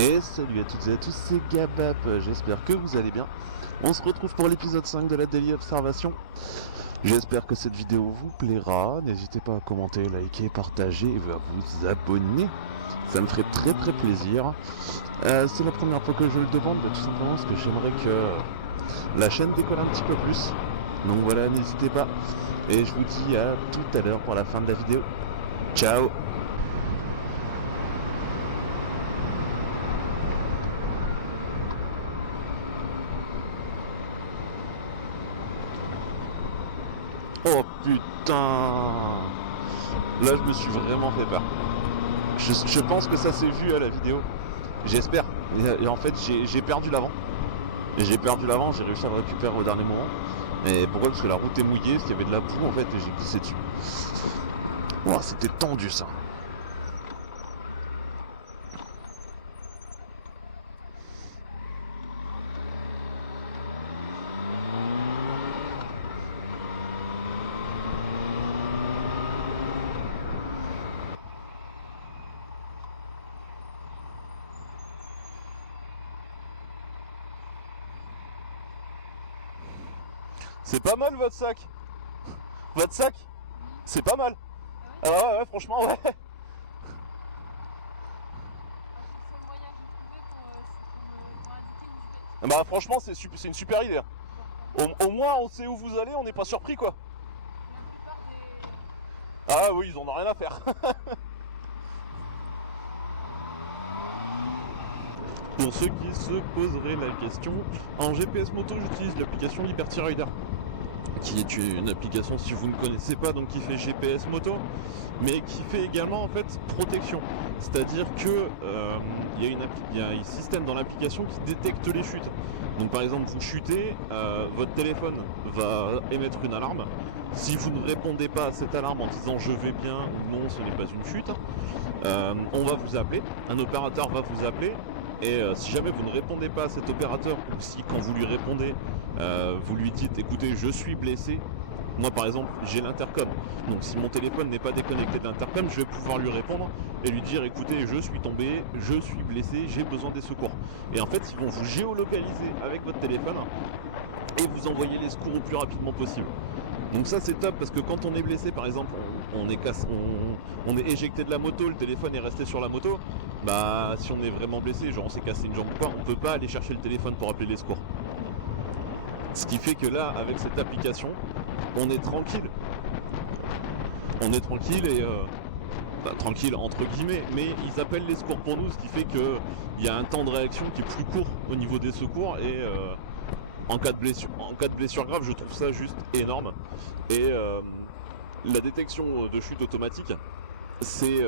Et salut à toutes et à tous, c'est Gabap, j'espère que vous allez bien. On se retrouve pour l'épisode 5 de la Daily Observation. J'espère que cette vidéo vous plaira, n'hésitez pas à commenter, liker, partager et à vous abonner. Ça me ferait très plaisir. C'est la première fois que je le demande, tout simplement parce que j'aimerais que la chaîne décolle un petit peu plus. Donc voilà, n'hésitez pas. Et je vous dis à tout à l'heure pour la fin de la vidéo. Ciao. Oh putain! Là, je me suis vraiment fait peur. Je pense que ça s'est vu à la vidéo. J'espère. Et en fait, j'ai perdu l'avant. J'ai perdu l'avant, j'ai réussi à le récupérer au dernier moment. Et pourquoi? Parce que la route est mouillée, parce qu'il y avait de la boue en fait, et j'ai glissé dessus. Oh, c'était tendu ça. C'est pas mal votre sac. Votre sac, c'est pas mal. Ah ouais, ouais, franchement, ouais. Bah franchement, c'est une super idée. Au moins, on sait où vous allez, on n'est pas surpris quoi. Ah oui, ils en ont rien à faire. Pour ceux qui se poseraient la question, en GPS moto, j'utilise l'application Liberty Rider, qui est une application, si vous ne connaissez pas, donc qui fait GPS moto, mais qui fait également en fait protection. C'est-à-dire que il y a un système dans l'application qui détecte les chutes. Donc par exemple, vous chutez, votre téléphone va émettre une alarme. Si vous ne répondez pas à cette alarme en disant je vais bien ou non, ce n'est pas une chute, on va vous appeler, un opérateur va vous appeler. Et si jamais vous ne répondez pas à cet opérateur, ou si quand vous lui répondez, vous lui dites écoutez, je suis blessé, moi par exemple j'ai l'intercom, donc si mon téléphone n'est pas déconnecté de l'intercom, je vais pouvoir lui répondre et lui dire écoutez, je suis tombé, je suis blessé, j'ai besoin des secours. Et en fait ils vont vous géolocaliser avec votre téléphone et vous envoyer les secours au plus rapidement possible. Donc ça c'est top parce que quand on est blessé par exemple, on est éjecté de la moto, le téléphone est resté sur la moto, bah si on est vraiment blessé, genre on s'est cassé une jambe ou quoi, on peut pas aller chercher le téléphone pour appeler les secours. Ce qui fait que là, avec cette application, on est tranquille. On est tranquille et tranquille entre guillemets, mais ils appellent les secours pour nous, ce qui fait que il y a un temps de réaction qui est plus court au niveau des secours et en cas de blessure grave, je trouve ça juste énorme. Et la détection de chute automatique, c'est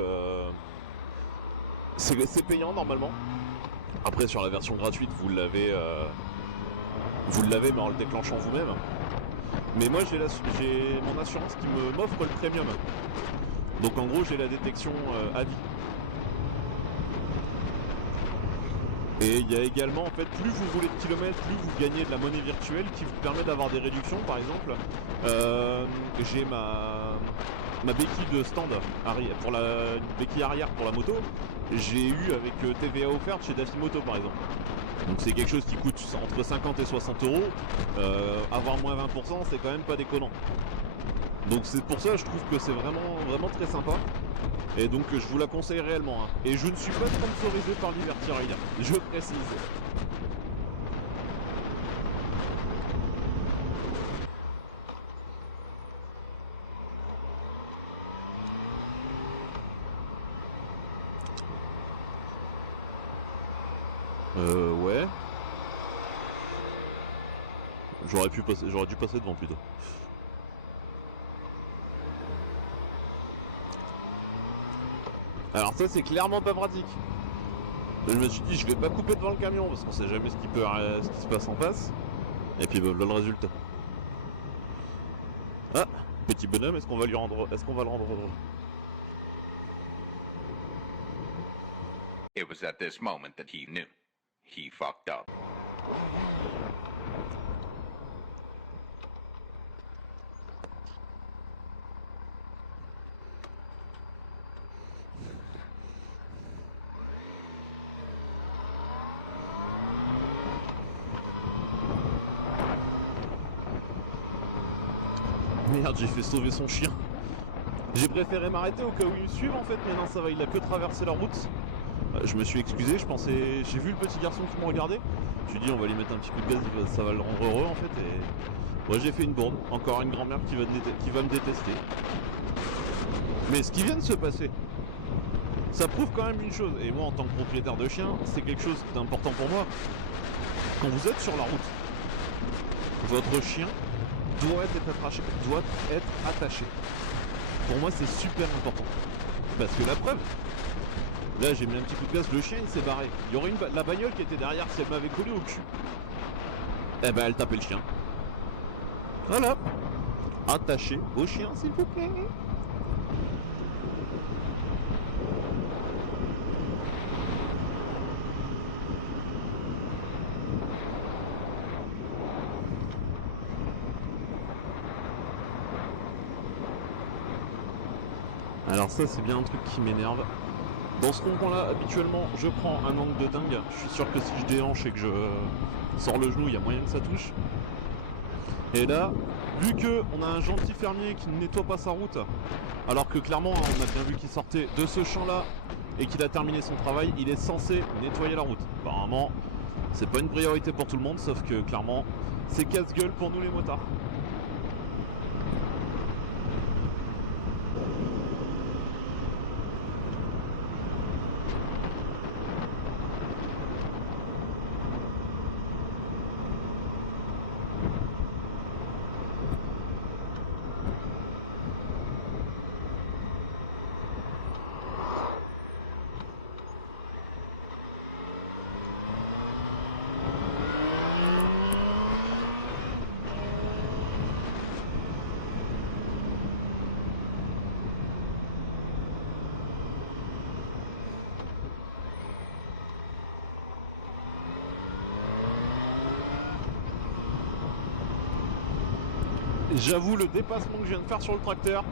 c'est payant normalement. Après sur la version gratuite, vous l'avez mais en le déclenchant vous-même. Mais moi j'ai mon assurance qui m'offre le premium. Donc en gros j'ai la détection à vie. Et il y a également en fait plus vous roulez de kilomètres, plus vous gagnez de la monnaie virtuelle qui vous permet d'avoir des réductions. Par exemple, j'ai ma béquille de stand pour la béquille arrière pour la moto, j'ai eu avec TVA offerte chez Dafimoto par exemple. Donc c'est quelque chose qui coûte entre 50 et 60 euros. Avoir moins 20%, c'est quand même pas déconnant. Donc c'est pour ça que je trouve que c'est vraiment très sympa. Et donc je vous la conseille réellement. Hein. Et je ne suis pas sponsorisé par Liberty Rider, je précise. Ouais. J'aurais dû passer devant plutôt. Alors ça c'est clairement pas pratique. Je me suis dit je vais pas couper devant le camion parce qu'on sait jamais ce qui se passe en face. Et puis voilà le résultat. Ah, petit bonhomme, est-ce qu'on va le rendre heureux? It was at this moment that he knew. He fucked up. Merde, j'ai fait sauver son chien. J'ai préféré m'arrêter au cas où il me suive en fait, mais non ça va, il a que traversé la route. Je me suis excusé, j'ai vu le petit garçon qui me regardait. Je me suis dit on va lui mettre un petit coup de gaz, ça va le rendre heureux en fait. Et ouais, j'ai fait une bourde, encore une grand-mère qui va me détester. Mais ce qui vient de se passer, ça prouve quand même une chose, et moi en tant que propriétaire de chien, c'est quelque chose d'important pour moi. Quand vous êtes sur la route, votre chien doit être attaché. Pour moi c'est super important. Parce que la preuve, là j'ai mis un petit coup de gaz, le chien il s'est barré. Il y aurait la bagnole qui était derrière, si elle m'avait collé au cul, eh ben elle tapait le chien. Voilà. Attachez vos chiens s'il vous plaît. Alors ça c'est bien un truc qui m'énerve. Dans ce rond-point là, habituellement, je prends un angle de dingue. Je suis sûr que si je déhanche et que je sors le genou, il y a moyen que ça touche. Et là, vu que on a un gentil fermier qui ne nettoie pas sa route, alors que clairement, on a bien vu qu'il sortait de ce champ-là et qu'il a terminé son travail, il est censé nettoyer la route. Apparemment, c'est pas une priorité pour tout le monde, sauf que clairement, c'est casse-gueule pour nous les motards. J'avoue le dépassement que je viens de faire sur le tracteur,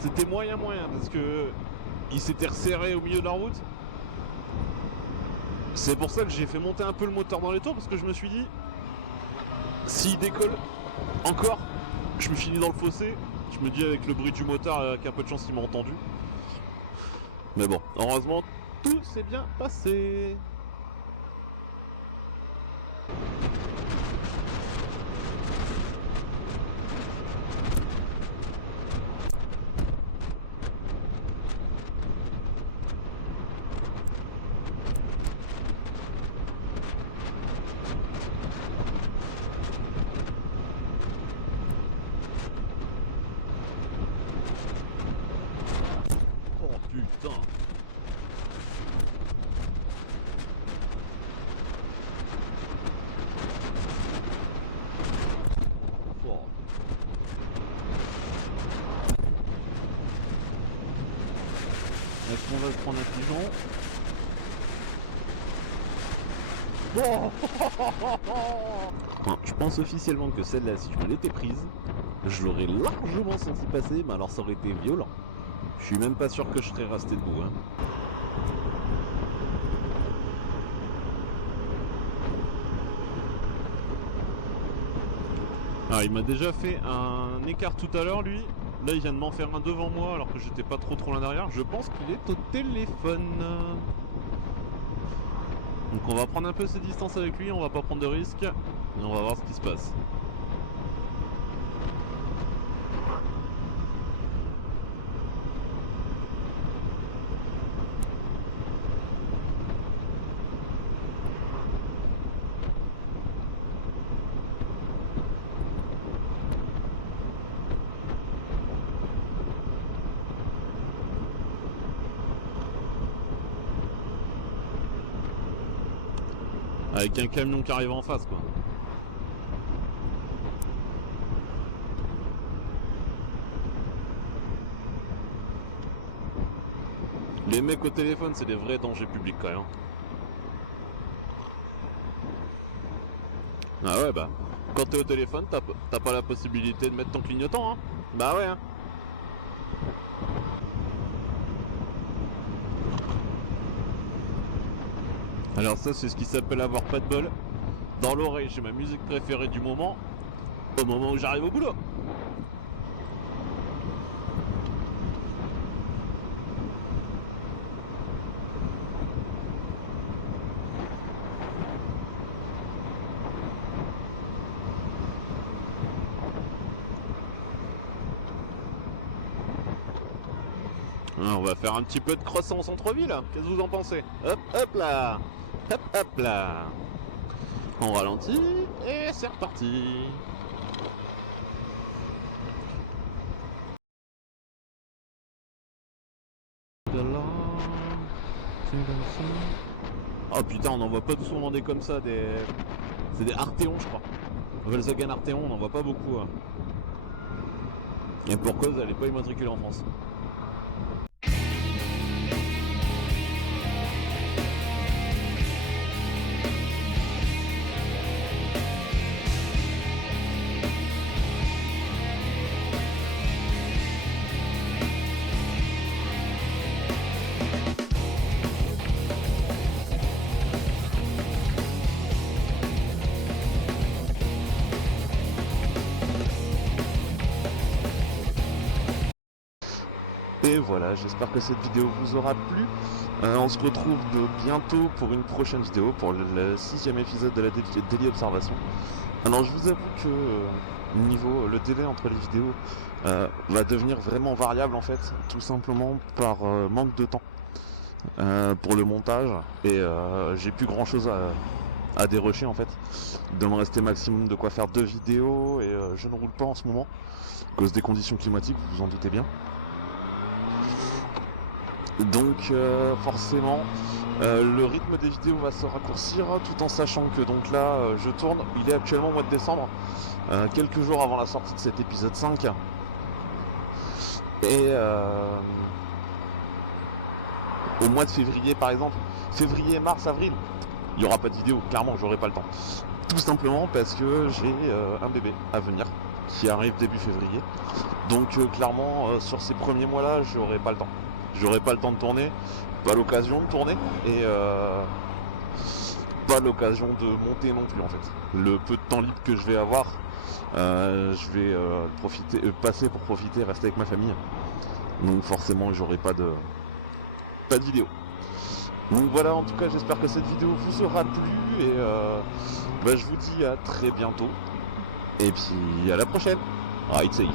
c'était moyen parce que il s'était resserré au milieu de la route. C'est pour ça que j'ai fait monter un peu le moteur dans les tours parce que je me suis dit s'il décolle encore, je me finis dans le fossé. Je me dis avec le bruit du moteur avec un peu de chance il m'a entendu. Mais bon, heureusement tout s'est bien passé. Putain. Oh. Est-ce qu'on va se prendre un pigeon? Bon, je pense officiellement que celle-là, si je me l'étais prise, je l'aurais largement senti passer, mais alors ça aurait été violent. Je suis même pas sûr que je serais resté debout. Hein. Alors il m'a déjà fait un écart tout à l'heure lui. Là il vient de m'en faire un devant moi alors que j'étais pas trop loin derrière. Je pense qu'il est au téléphone. Donc on va prendre un peu ses distances avec lui, on va pas prendre de risques. Et on va voir ce qui se passe. Avec un camion qui arrive en face quoi. Les mecs au téléphone c'est des vrais dangers publics quand même. Ah ouais bah quand t'es au téléphone t'as pas la possibilité de mettre ton clignotant hein. Bah ouais hein. Alors ça c'est ce qui s'appelle avoir pas de bol. Dans l'oreille j'ai ma musique préférée du moment. Au moment où j'arrive au boulot. On va faire un petit peu de croissant en centre-ville, qu'est-ce que vous en pensez? Hop, hop là. Hop, hop là. On ralentit, et c'est reparti. Oh putain, on n'en voit pas tout souvent des comme ça, des... C'est des Arteon, je crois. Volkswagen Arteon, on n'en voit pas beaucoup. Hein. Et pour cause, elle n'est pas immatriculée en France. Et voilà, j'espère que cette vidéo vous aura plu. On se retrouve bientôt pour une prochaine vidéo, pour le 6e épisode de la Daily Observation. Alors je vous avoue que niveau le délai entre les vidéos va devenir vraiment variable en fait, tout simplement par manque de temps pour le montage. Et j'ai plus grand chose à dérocher en fait. Il doit me rester maximum de quoi faire 2 vidéos et je ne roule pas en ce moment à cause des conditions climatiques, vous vous en doutez bien. Donc forcément le rythme des vidéos va se raccourcir tout en sachant que donc là je tourne, il est actuellement au mois de décembre, quelques jours avant la sortie de cet épisode 5 et au mois de février par exemple, février, mars, avril, il n'y aura pas de vidéo, clairement j'aurai pas le temps, tout simplement parce que j'ai un bébé à venir qui arrive début février, donc clairement sur ces premiers mois là j'aurai pas le temps. J'aurai pas le temps de tourner, pas l'occasion de tourner et pas l'occasion de monter non plus en fait. Le peu de temps libre que je vais avoir, je vais passer pour profiter, rester avec ma famille. Donc forcément j'aurai pas de vidéo. Donc voilà, en tout cas j'espère que cette vidéo vous aura plu et je vous dis à très bientôt. Et puis à la prochaine. Ride safe.